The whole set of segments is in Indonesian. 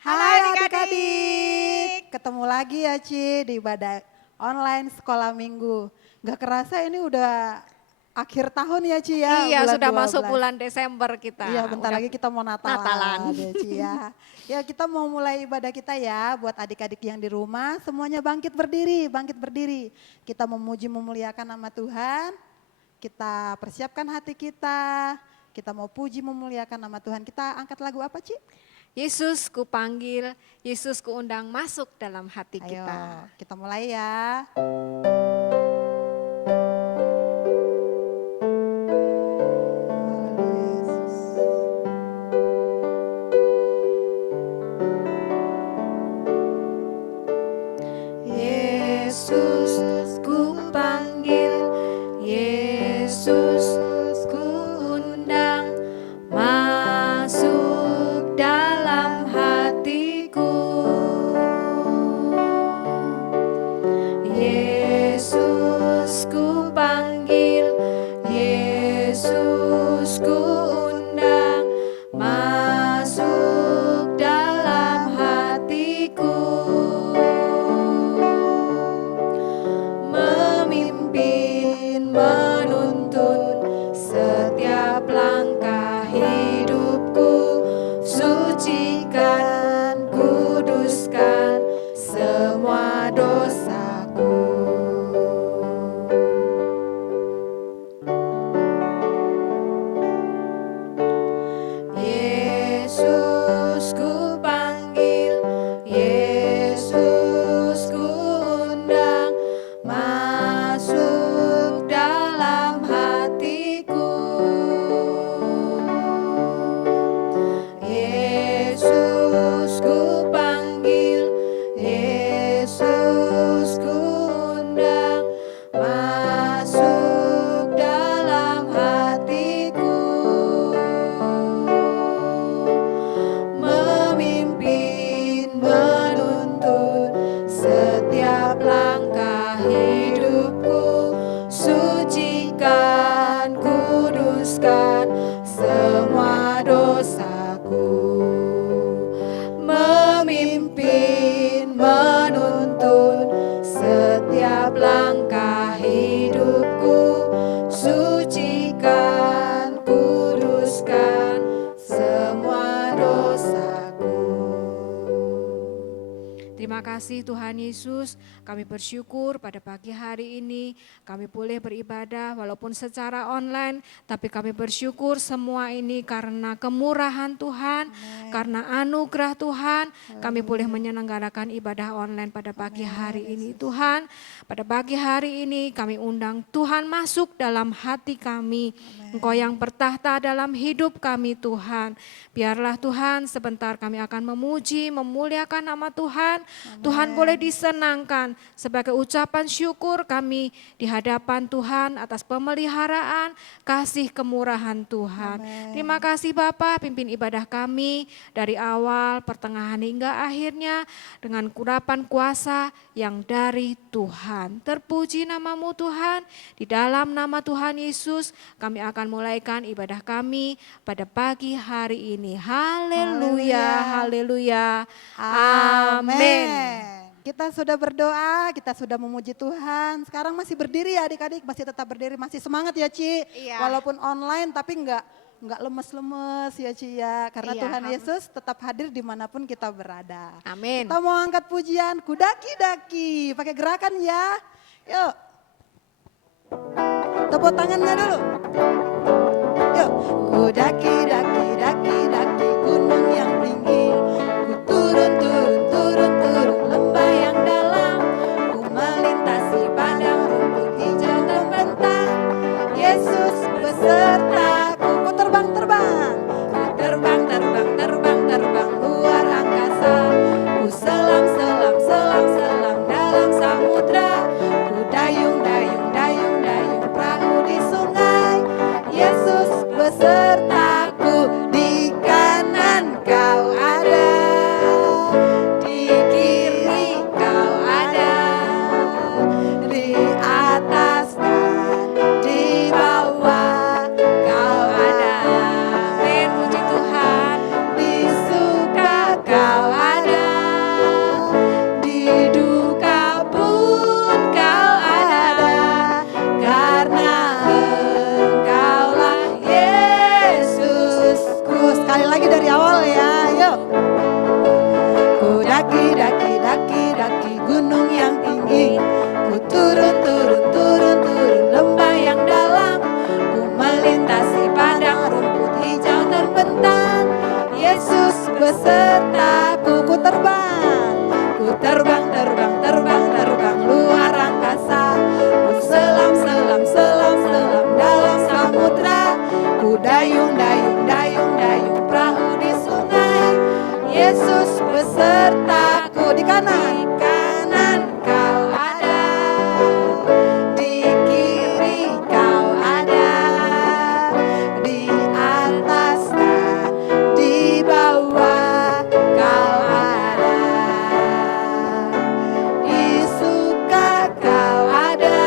Halo Hai adik-adik, adik-adik. ketemu lagi ya Ci di ibadah online sekolah minggu. Gak kerasa ini udah akhir tahun ya Ci ya, Iya, bulan sudah masuk 12. bulan Desember Iya kita. bentar Udah lagi kita mau Natalan. Natalan ya Ci ya. Ya kita mau mulai ibadah kita ya buat adik-adik yang di rumah semuanya bangkit berdiri, bangkit berdiri. Kita memuji memuliakan nama Tuhan, kita persiapkan hati kita mau puji memuliakan nama Tuhan. Kita angkat lagu apa Ci? Yesus ku panggil, Yesus ku undang masuk dalam hati Ayo kita. kita mulai ya. Haleluya Yesus. Yesus ku panggil, Yesus ku undang masuk dalam hatiku. Yesus ku panggil, Yesus ku undang masuk dalam hatiku. Memimpin, menuntun setiap langkah hidupku, sucikan, kuduskan semua dosaku. Yesus ku panggil, Yesus ku undang masuk dalam hatiku. Yesus ku panggil, Yesus ku undang masuk dalam hatiku. Memimpin, menuntun setiap langkah hidupku, sucikan, kuduskan semua dosaku. Memimpin, menuntun setiap langkah hidupku, sucikan, kuduskan semua dosaku. Terima kasih Tuhan Yesus, kami bersyukur pada pagi hari ini kami boleh beribadah walaupun secara online, tapi kami bersyukur semua ini karena kemurahan Tuhan, karena anugerah Tuhan, kami boleh menyelenggarakan ibadah online pada pagi hari ini. Tuhan, pada pagi hari ini kami undang Tuhan masuk dalam hati kami, Engkau yang bertahta dalam hidup kami Tuhan. Biarlah Tuhan sebentar kami akan memuji, memuliakan nama Tuhan. Tuhan boleh disenangkan sebagai ucapan syukur kami di hadapan Tuhan atas pemeliharaan, kasih kemurahan Tuhan. Terima kasih Bapa, pimpin ibadah kami dari awal, pertengahan hingga akhirnya dengan kurapan kuasa yang dari Tuhan. Terpuji namamu Tuhan, di dalam nama Tuhan Yesus kami akan mulaikan ibadah kami pada pagi hari ini. Haleluya, haleluya, amin. Kita sudah berdoa, kita sudah memuji Tuhan. Sekarang masih berdiri ya adik-adik, masih tetap berdiri, masih semangat ya Ci. Iya. Walaupun online tapi enggak lemes-lemes ya Ci ya. Karena Iya, Tuhan Yesus tetap hadir dimanapun kita berada. Amin. Kita mau angkat pujian, kudaki-daki. Pakai gerakan ya. Yuk. Tepuk tangannya dulu. Yuk. Kudaki-daki, daki-daki gunung yang tinggi. Ku turun, turun, turun, turun lembah yang dalam. Ku melintasi padang rumput hijau terbentang. Yesus besertaku. Ku terbang, terbang. Ku terbang, terbang, terbang, terbang luar angkasa. Ku selam, selam, selam, selam dalam samudra. Ku dayung, dayung, dayung, dayung perahu di sungai. Yesus besertaku, di kanan kau ada, di kiri kau ada, di atas dan di bawah kau ada. Amin, puji Tuhan. Di suka kau ada. melintasi padang rumput hijau terbentang. Yesus besertaku, ku terbang, ku terbang, terbang, terbang, terbang luar angkasa. Ku selam, selam, selam, selam dalam samudra. Ku dayung, dayung, dayung, dayung perahu di sungai. Yesus besertaku, di kanan kau ada, di kiri kau ada, di atas dan di bawah kau ada, di suka kau ada,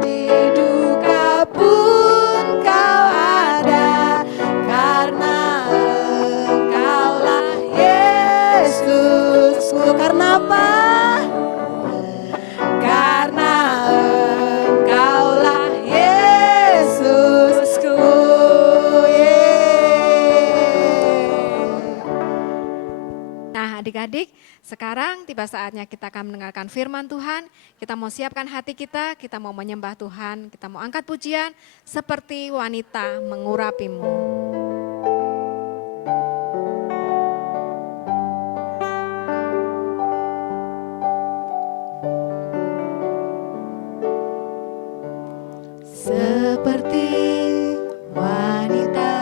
di duka pun kau ada, karena Engkaulah Yesusku. Karena apa? Karena Engkaulah Yesusku. Nah, adik-adik, sekarang tiba saatnya kita akan mendengarkan firman Tuhan. Kita mau siapkan hati kita mau menyembah Tuhan, kita mau angkat pujian seperti wanita mengurapimu. Seperti wanita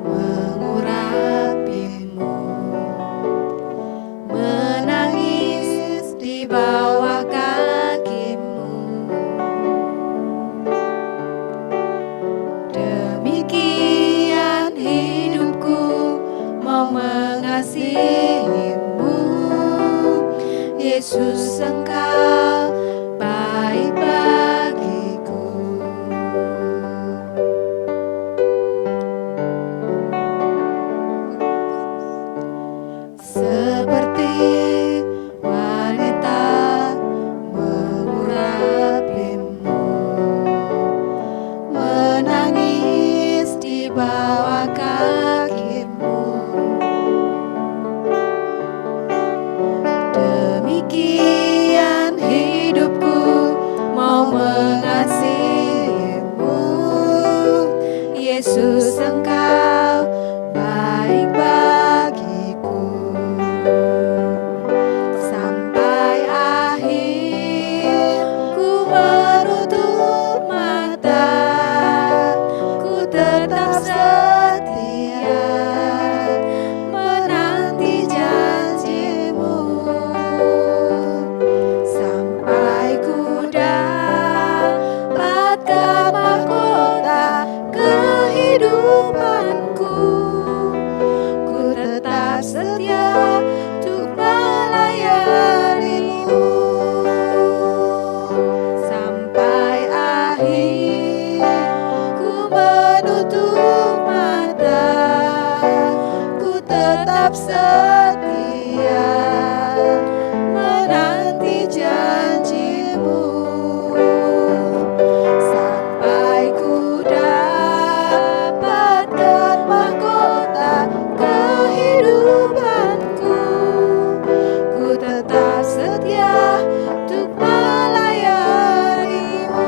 mengurapimu, menangis di bawah kakimu. Demikian hidupku mau mengasihimu, Yesus Engkau baik bagiku. Seperti wanita mengurapimu, menangis di bawah kakimu. Demikian hidupku mau mengasihimu, Yesus Engkau baik bagiku. Sampai akhir ku menutup mata, ku tetap setia menanti janjimu. Sampai ku dapatkan mahkota kehidupanku, ku tetap setia untuk melayanimu. Sampai akhir ku menutup mata, ku tetap setia menanti janjimu. Sampai ku dapatkan mahkota kehidupanku, ku tetap setia untuk melayanimu.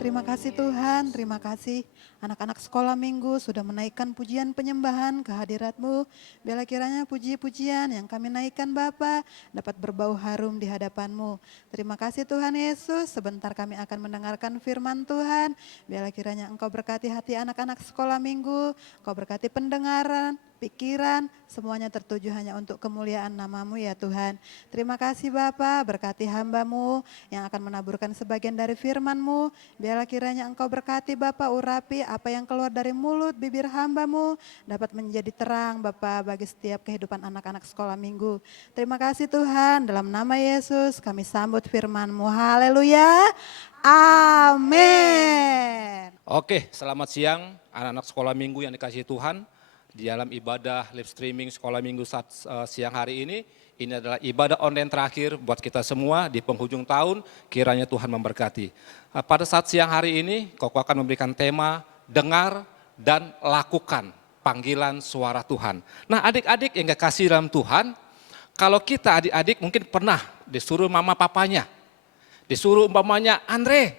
Terima kasih Tuhan, terima kasih anak-anak sekolah minggu sudah menaikkan pujian penyembahan ke hadirat-Mu. Biarlah kiranya puji-pujian yang kami naikkan Bapa dapat berbau harum di hadapan-Mu. Terima kasih Tuhan Yesus, sebentar kami akan mendengarkan firman Tuhan. Biarlah kiranya Engkau berkati hati anak-anak sekolah minggu, Engkau berkati pendengaran, pikiran, semuanya tertuju hanya untuk kemuliaan nama-Mu ya Tuhan. Terima kasih Bapa, berkati hamba-Mu yang akan menaburkan sebagian dari firman-Mu. Biarlah kiranya Engkau berkati Bapa, urapi apa yang keluar dari mulut bibir hamba-Mu dapat menjadi terang Bapa bagi setiap kehidupan anak-anak sekolah minggu. Terima kasih Tuhan, dalam nama Yesus kami sambut firman-Mu. Haleluya. Amin. Oke, selamat siang anak-anak sekolah minggu yang dikasihi Tuhan. Di dalam ibadah live streaming sekolah minggu siang hari ini adalah ibadah online terakhir buat kita semua di penghujung tahun, kiranya Tuhan memberkati. Pada saat siang hari ini, Koko akan memberikan tema, dengar dan lakukan panggilan suara Tuhan. Nah adik-adik yang gak kasih dalam Tuhan, kalau kita adik-adik mungkin pernah disuruh mama papanya, Disuruh umpamanya Andre,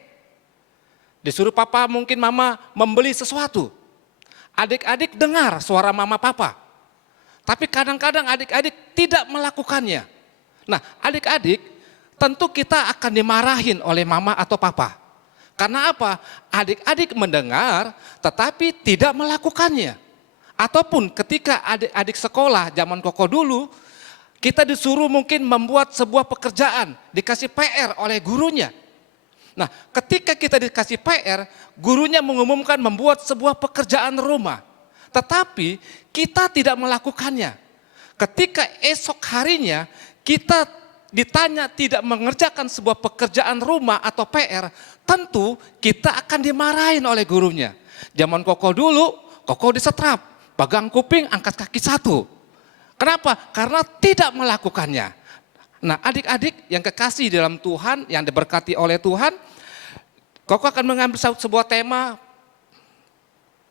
disuruh papa mungkin mama membeli sesuatu. Adik-adik dengar suara mama papa. Tapi kadang-kadang adik-adik tidak melakukannya. Nah, adik-adik tentu kita akan dimarahin oleh mama atau papa. Karena apa? Adik-adik mendengar tetapi tidak melakukannya. Ataupun ketika adik-adik sekolah zaman koko dulu, kita disuruh mungkin membuat sebuah pekerjaan, dikasih PR oleh gurunya. Nah, ketika kita dikasih PR, gurunya mengumumkan membuat sebuah pekerjaan rumah. Tetapi kita tidak melakukannya. Ketika esok harinya kita ditanya tidak mengerjakan sebuah pekerjaan rumah atau PR, tentu kita akan dimarahin oleh gurunya. Zaman koko dulu, koko disetrap, pegang kuping, angkat kaki satu. Kenapa? Karena tidak melakukannya. Nah, adik-adik yang kekasih dalam Tuhan, yang diberkati oleh Tuhan, koko akan mengambil sebuah tema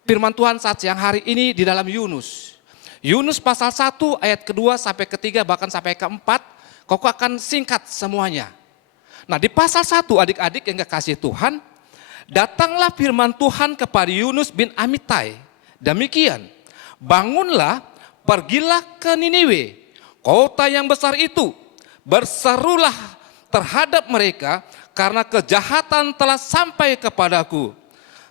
firman Tuhan saat siang hari ini di dalam Yunus. Yunus pasal 1 ayat kedua sampai ketiga bahkan sampai keempat, koko akan singkat semuanya. Nah, di pasal 1 adik-adik yang kekasih Tuhan, datanglah firman Tuhan kepada Yunus bin Amittai. Demikian, bangunlah, pergilah ke Niniwe, kota yang besar itu. Berserulah terhadap mereka karena kejahatan telah sampai kepadaku.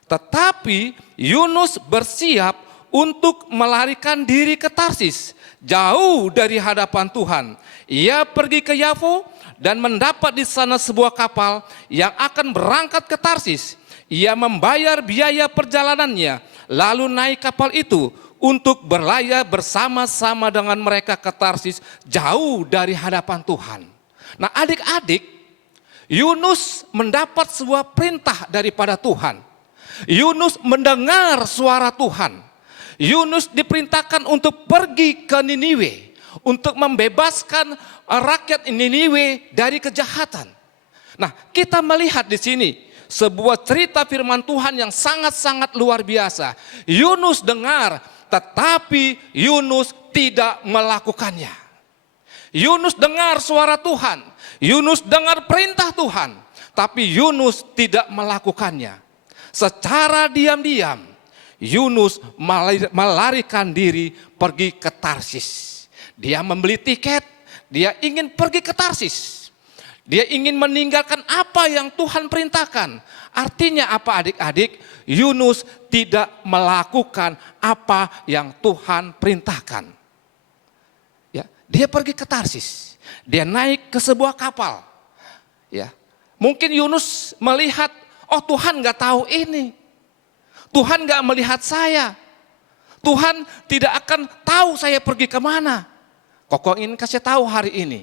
Tetapi Yunus bersiap untuk melarikan diri ke Tarsis, jauh dari hadapan Tuhan. Ia pergi ke Yafo dan mendapat di sana sebuah kapal yang akan berangkat ke Tarsis. Ia membayar biaya perjalanannya, lalu naik kapal itu untuk berlayar bersama-sama dengan mereka ke Tarsis, jauh dari hadapan Tuhan. Nah, adik-adik, Yunus mendapat sebuah perintah daripada Tuhan. Yunus mendengar suara Tuhan. Yunus diperintahkan untuk pergi ke Niniwe, untuk membebaskan rakyat Niniwe dari kejahatan. Nah, kita melihat di sini sebuah cerita firman Tuhan yang sangat-sangat luar biasa. Yunus dengar, tetapi Yunus tidak melakukannya. Yunus dengar suara Tuhan, Yunus dengar perintah Tuhan, tapi Yunus tidak melakukannya. Secara diam-diam, Yunus melarikan diri pergi ke Tarsis. Dia membeli tiket, dia ingin pergi ke Tarsis. Dia ingin meninggalkan apa yang Tuhan perintahkan. Artinya apa adik-adik? Yunus tidak melakukan apa yang Tuhan perintahkan. Ya, dia pergi ke Tarsis. Dia naik ke sebuah kapal. Ya, mungkin Yunus melihat, oh Tuhan nggak tahu ini. Tuhan nggak melihat saya. Tuhan tidak akan tahu saya pergi kemana. Koko ingin kasih tahu hari ini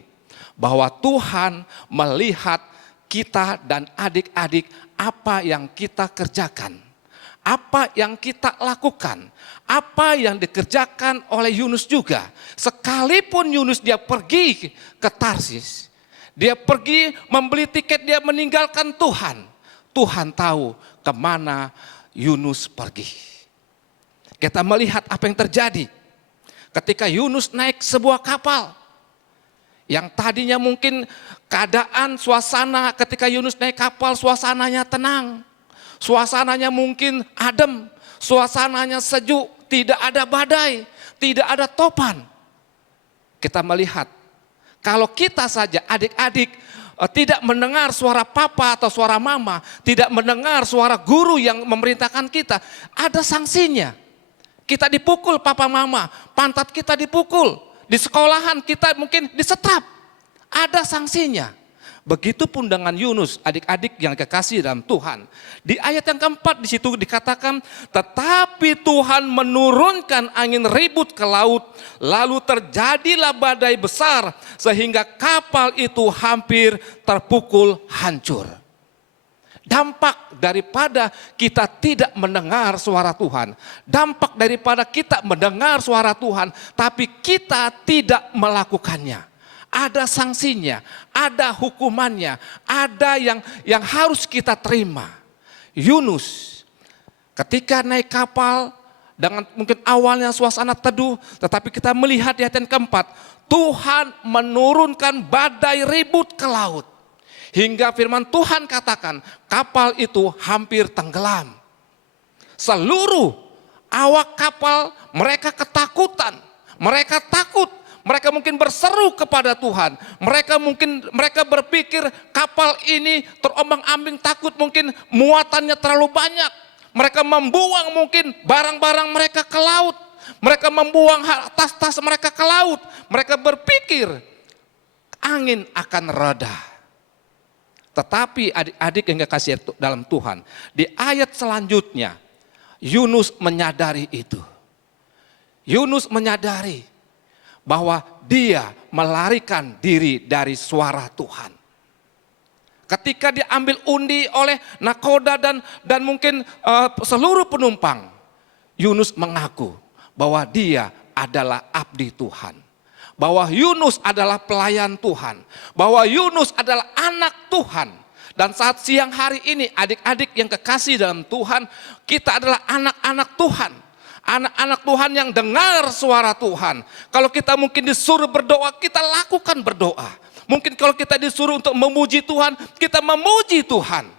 bahwa Tuhan melihat kita dan adik-adik apa yang kita kerjakan, apa yang kita lakukan, apa yang dikerjakan oleh Yunus juga. Sekalipun Yunus dia pergi ke Tarsis, dia pergi membeli tiket, dia meninggalkan Tuhan. Tuhan tahu kemana Yunus pergi. Kita melihat apa yang terjadi ketika Yunus naik sebuah kapal. Yang tadinya mungkin keadaan suasana ketika Yunus naik kapal suasananya tenang. Suasananya mungkin adem, suasananya sejuk, tidak ada badai, tidak ada topan. Kita melihat kalau kita saja adik-adik tidak mendengar suara papa atau suara mama, tidak mendengar suara guru yang memerintahkan kita, ada sanksinya. Kita dipukul papa mama, pantat kita dipukul, di sekolahan kita mungkin disetrap, ada sanksinya. Begitupun dengan Yunus, adik-adik yang kekasih dalam Tuhan. Di ayat yang keempat di situ dikatakan, tetapi Tuhan menurunkan angin ribut ke laut, lalu terjadilah badai besar sehingga kapal itu hampir terpukul hancur. Dampak daripada kita tidak mendengar suara Tuhan, dampak daripada kita mendengar suara Tuhan, tapi kita tidak melakukannya. Ada sanksinya, ada hukumannya, ada yang harus kita terima. Yunus ketika naik kapal dengan mungkin awalnya suasana teduh, tetapi kita melihat di ayat yang keempat, Tuhan menurunkan badai ribut ke laut. hingga firman Tuhan katakan kapal itu hampir tenggelam. Seluruh awak kapal mereka ketakutan, mereka takut, mereka mungkin berseru kepada Tuhan. Mereka berpikir kapal ini terombang-ambing, takut mungkin muatannya terlalu banyak. Mereka membuang mungkin barang-barang mereka ke laut. Mereka membuang tas-tas mereka ke laut. Mereka berpikir angin akan reda. Tetapi adik-adik yang kekasih dalam Tuhan, di ayat selanjutnya Yunus menyadari itu. Yunus menyadari bahwa dia melarikan diri dari suara Tuhan. Ketika diambil undi oleh nakoda dan mungkin seluruh penumpang, Yunus mengaku bahwa dia adalah abdi Tuhan. Bahwa Yunus adalah pelayan Tuhan. Bahwa Yunus adalah anak Tuhan. Dan saat siang hari ini adik-adik yang kekasih dalam Tuhan, kita adalah anak-anak Tuhan. Anak-anak Tuhan yang dengar suara Tuhan. Kalau kita mungkin disuruh berdoa, kita lakukan berdoa. Mungkin kalau kita disuruh untuk memuji Tuhan, kita memuji Tuhan.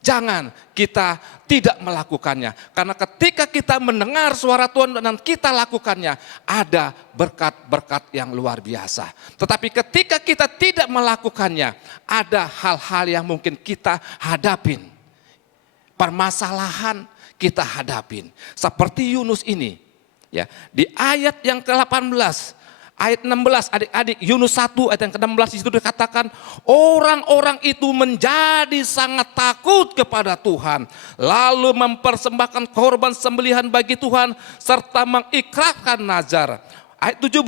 Jangan kita tidak melakukannya. Karena ketika kita mendengar suara Tuhan dan kita lakukannya, ada berkat-berkat yang luar biasa. Tetapi ketika kita tidak melakukannya, ada hal-hal yang mungkin kita hadapin. Permasalahan kita hadapin. Seperti Yunus ini. Ya, di ayat yang ke-18, ayat 16, adik-adik, Yunus 1 ayat yang ke-16 di situ dikatakan orang-orang itu menjadi sangat takut kepada Tuhan, lalu mempersembahkan korban sembelihan bagi Tuhan serta mengikrarkan nazar. Ayat 17,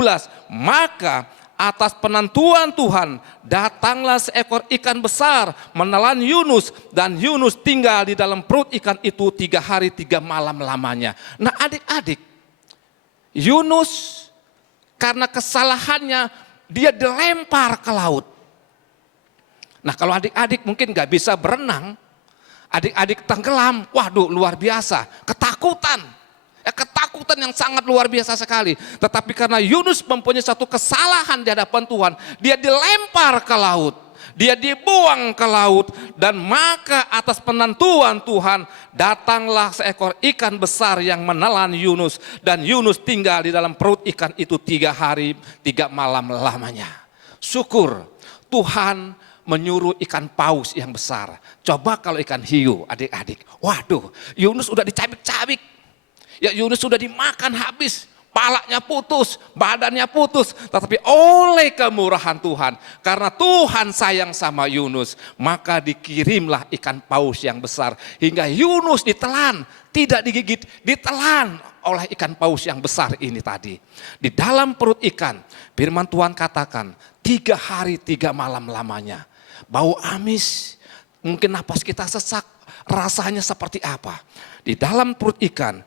maka atas penentuan Tuhan datanglah seekor ikan besar menelan Yunus, dan Yunus tinggal di dalam perut ikan itu 3 hari 3 malam lamanya. Nah adik-adik, Yunus karena kesalahannya dia dilempar ke laut. Nah kalau adik-adik mungkin gak bisa berenang, adik-adik tenggelam, waduh luar biasa, ketakutan. Ketakutan yang sangat luar biasa sekali. Tetapi karena Yunus mempunyai satu kesalahan di hadapan Tuhan, dia dilempar ke laut. Dia dibuang ke laut, dan maka atas penentuan Tuhan datanglah seekor ikan besar yang menelan Yunus, dan Yunus tinggal di dalam perut ikan itu 3 hari 3 malam lamanya. Syukur Tuhan menyuruh ikan paus yang besar. Coba kalau ikan hiu adik-adik, waduh Yunus udah dicabik-cabik. Ya Yunus sudah dimakan habis, palanya putus, badannya putus. Tetapi oleh kemurahan Tuhan, karena Tuhan sayang sama Yunus, maka dikirimlah ikan paus yang besar. Hingga Yunus ditelan, tidak digigit, ditelan oleh ikan paus yang besar ini tadi. Di dalam perut ikan, firman Tuhan katakan 3 hari 3 malam lamanya. Bau amis, mungkin napas kita sesak, rasanya seperti apa. Di dalam perut ikan,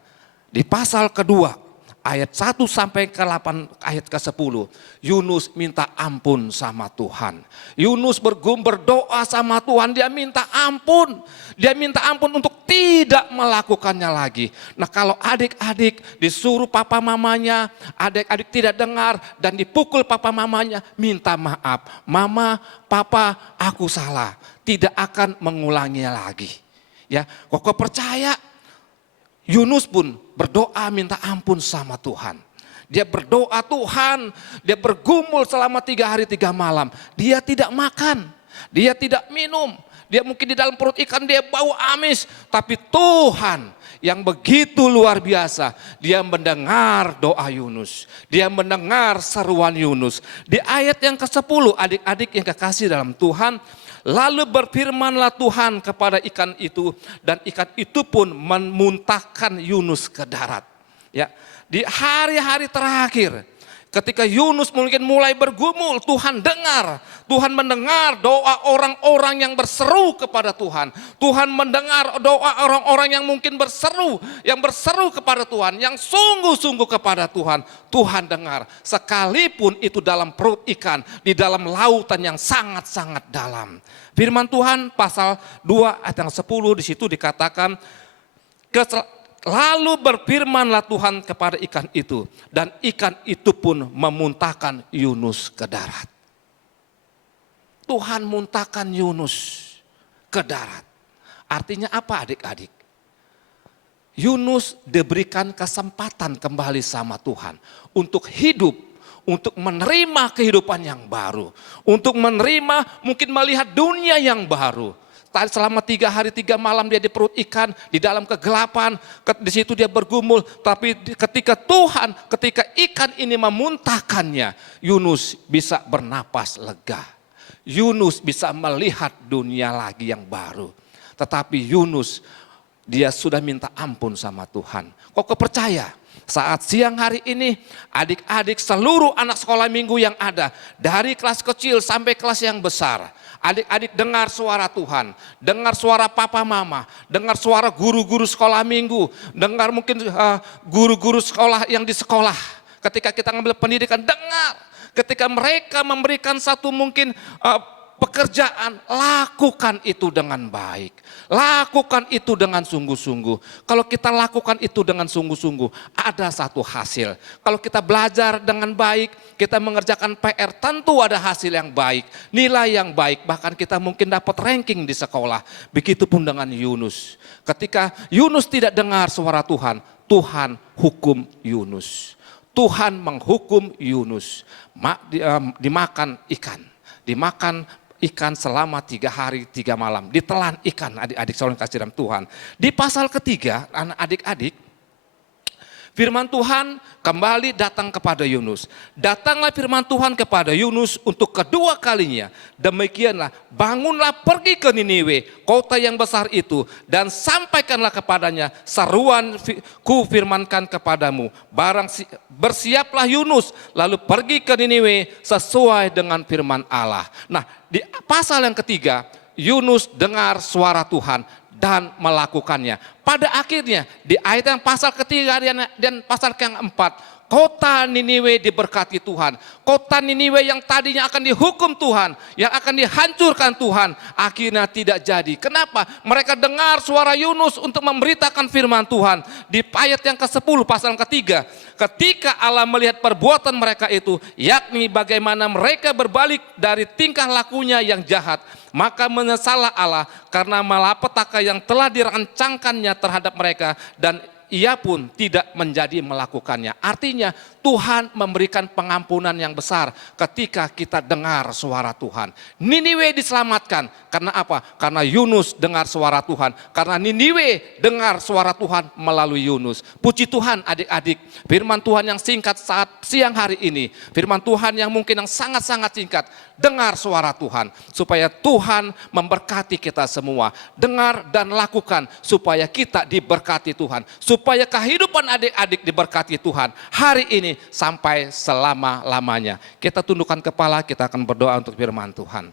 di pasal kedua, ayat 1 sampai ke 8, ayat ke 10, Yunus minta ampun sama Tuhan. Yunus berdoa sama Tuhan, dia minta ampun. Dia minta ampun untuk tidak melakukannya lagi. Nah kalau adik-adik disuruh papa mamanya, adik-adik tidak dengar dan dipukul papa mamanya, minta maaf. Mama, papa, aku salah. Tidak akan mengulanginya lagi. Ya, kok percaya? Yunus pun berdoa minta ampun sama Tuhan. Dia berdoa Tuhan, dia bergumul selama 3 hari 3 malam. Dia tidak makan, dia tidak minum. Dia mungkin di dalam perut ikan dia bau amis. Tapi Tuhan yang begitu luar biasa, dia mendengar doa Yunus. Dia mendengar seruan Yunus. Di ayat yang ke-10 adik-adik yang kekasih dalam Tuhan, lalu berfirmanlah Tuhan kepada ikan itu, dan ikan itu pun memuntahkan Yunus ke darat. Ya, di hari-hari terakhir, ketika Yunus mungkin mulai bergumul, Tuhan dengar. Tuhan mendengar doa orang-orang yang berseru kepada Tuhan. Tuhan mendengar doa orang-orang yang mungkin berseru kepada Tuhan, yang sungguh-sungguh kepada Tuhan. Tuhan dengar, sekalipun itu dalam perut ikan, di dalam lautan yang sangat-sangat dalam. Firman Tuhan pasal 2 ayat yang 10 di situ dikatakan, lalu berfirmanlah Tuhan kepada ikan itu, dan ikan itu pun memuntahkan Yunus ke darat. Tuhan muntahkan Yunus ke darat. Artinya apa adik-adik? Yunus diberikan kesempatan kembali sama Tuhan untuk hidup, untuk menerima kehidupan yang baru, untuk menerima mungkin melihat dunia yang baru. Selama 3 hari 3 malam dia di perut ikan, di dalam kegelapan, di situ dia bergumul. Tapi ketika ikan ini memuntahkannya, Yunus bisa bernapas lega. Yunus bisa melihat dunia lagi yang baru. Tetapi Yunus, dia sudah minta ampun sama Tuhan. Kok percaya? Saat siang hari ini, adik-adik seluruh anak sekolah minggu yang ada, dari kelas kecil sampai kelas yang besar, adik-adik dengar suara Tuhan, dengar suara papa mama, dengar suara guru-guru sekolah minggu, dengar mungkin guru-guru sekolah yang di sekolah. Ketika kita ngambil pendidikan, dengar. Ketika mereka memberikan satu mungkin pekerjaan, lakukan itu dengan baik. Lakukan itu dengan sungguh-sungguh. Kalau kita lakukan itu dengan sungguh-sungguh, ada satu hasil. Kalau kita belajar dengan baik, kita mengerjakan PR, tentu ada hasil yang baik, nilai yang baik, bahkan kita mungkin dapat ranking di sekolah. Begitupun dengan Yunus. Ketika Yunus tidak dengar suara Tuhan, Tuhan hukum Yunus. Tuhan menghukum Yunus, dimakan ikan selama 3 hari 3 malam, ditelan ikan adik-adik saudara kasih dalam Tuhan. Di pasal ketiga, adik-adik, firman Tuhan kembali datang kepada Yunus. Datanglah firman Tuhan kepada Yunus untuk kedua kalinya. Demikianlah, bangunlah pergi ke Niniwe, kota yang besar itu, dan sampaikanlah kepadanya seruan ku firmankan kepadamu. Bersiaplah Yunus, lalu pergi ke Niniwe sesuai dengan firman Allah. Nah, di pasal yang ketiga, Yunus dengar suara Tuhan dan melakukannya. Pada akhirnya di ayat yang pasal ketiga dan pasal yang keempat, kota Niniwe diberkati Tuhan. Kota Niniwe yang tadinya akan dihukum Tuhan, yang akan dihancurkan Tuhan, akhirnya tidak jadi. Kenapa? Mereka dengar suara Yunus untuk memberitakan firman Tuhan. Di ayat yang ke-10 pasal yang ketiga, ketika Allah melihat perbuatan mereka itu, yakni bagaimana mereka berbalik dari tingkah lakunya yang jahat, maka menyesallah Allah karena malapetaka yang telah dirancangkannya terhadap mereka, dan ia pun tidak menjadi melakukannya. Artinya Tuhan memberikan pengampunan yang besar ketika kita dengar suara Tuhan. Niniwe diselamatkan karena apa? Karena Yunus dengar suara Tuhan. Karena Niniwe dengar suara Tuhan melalui Yunus. Puji Tuhan adik-adik, firman Tuhan yang singkat saat siang hari ini, firman Tuhan yang mungkin yang sangat-sangat singkat, dengar suara Tuhan supaya Tuhan memberkati kita semua. Dengar dan lakukan supaya kita diberkati Tuhan, supaya kehidupan adik-adik diberkati Tuhan hari ini sampai selama-lamanya. Kita tundukkan kepala, kita akan berdoa untuk firman Tuhan.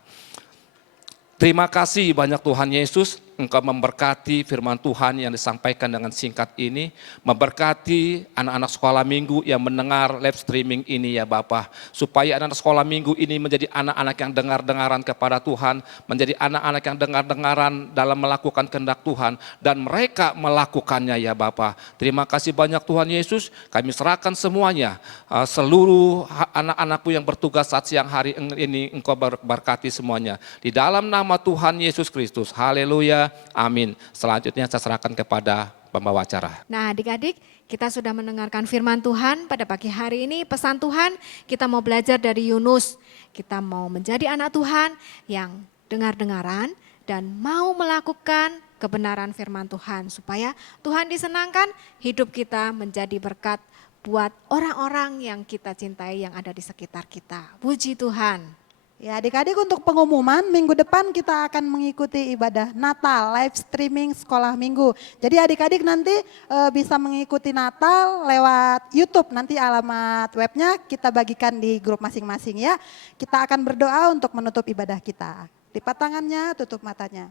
Terima kasih banyak Tuhan Yesus, Engkau memberkati firman Tuhan yang disampaikan dengan singkat ini, memberkati anak-anak sekolah minggu yang mendengar live streaming ini ya Bapa, supaya anak-anak sekolah minggu ini menjadi anak-anak yang dengar-dengaran kepada Tuhan, menjadi anak-anak yang dengar-dengaran dalam melakukan kehendak Tuhan, dan mereka melakukannya ya Bapa. Terima kasih banyak Tuhan Yesus, kami serahkan semuanya, seluruh anak-anakku yang bertugas saat siang hari ini, Engkau berkati semuanya. Di dalam nama Tuhan Yesus Kristus, haleluya. Amin. Selanjutnya saya serahkan kepada pembawa acara. Nah adik-adik, kita sudah mendengarkan firman Tuhan pada pagi hari ini. Pesan Tuhan, kita mau belajar dari Yunus. Kita mau menjadi anak Tuhan yang dengar-dengaran dan mau melakukan kebenaran firman Tuhan. Supaya Tuhan disenangkan, hidup kita menjadi berkat buat orang-orang yang kita cintai yang ada di sekitar kita. Puji Tuhan. Ya adik-adik, untuk pengumuman minggu depan kita akan mengikuti ibadah Natal live streaming sekolah minggu. Jadi adik-adik nanti bisa mengikuti Natal lewat YouTube, nanti alamat webnya kita bagikan di grup masing-masing ya. Kita akan berdoa untuk menutup ibadah kita. Lipat tangannya, tutup matanya.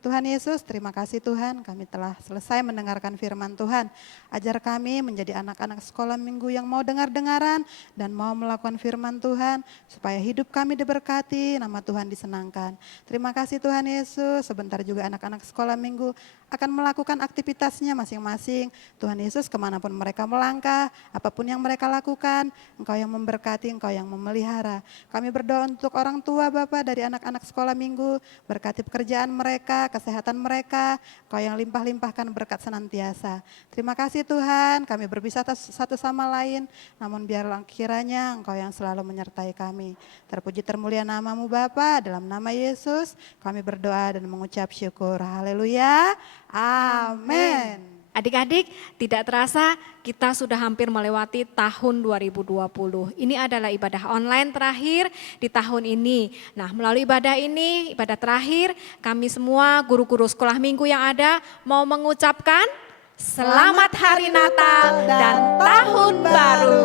Tuhan Yesus, terima kasih Tuhan, kami telah selesai mendengarkan firman Tuhan. Ajar kami menjadi anak-anak sekolah minggu yang mau dengar-dengaran dan mau melakukan firman Tuhan, supaya hidup kami diberkati, nama Tuhan disenangkan. Terima kasih Tuhan Yesus, sebentar juga anak-anak sekolah minggu akan melakukan aktivitasnya masing-masing. Tuhan Yesus kemanapun mereka melangkah, apapun yang mereka lakukan, Engkau yang memberkati, Engkau yang memelihara. Kami berdoa untuk orang tua Bapak dari anak-anak sekolah minggu, berkati pekerjaan mereka, kesehatan mereka, Engkau yang limpah-limpahkan berkat senantiasa. Terima kasih Tuhan, kami berpisah satu sama lain, namun biarlah kiranya Engkau yang selalu menyertai kami. Terpuji termulia namamu Bapa, dalam nama Yesus kami berdoa dan mengucap syukur. Haleluya, amin. Adik-adik, tidak terasa kita sudah hampir melewati tahun 2020. Ini adalah ibadah online terakhir di tahun ini. Nah, melalui ibadah ini, ibadah terakhir, kami semua guru-guru sekolah minggu yang ada mau mengucapkan Selamat Hari Natal dan Tahun Baru.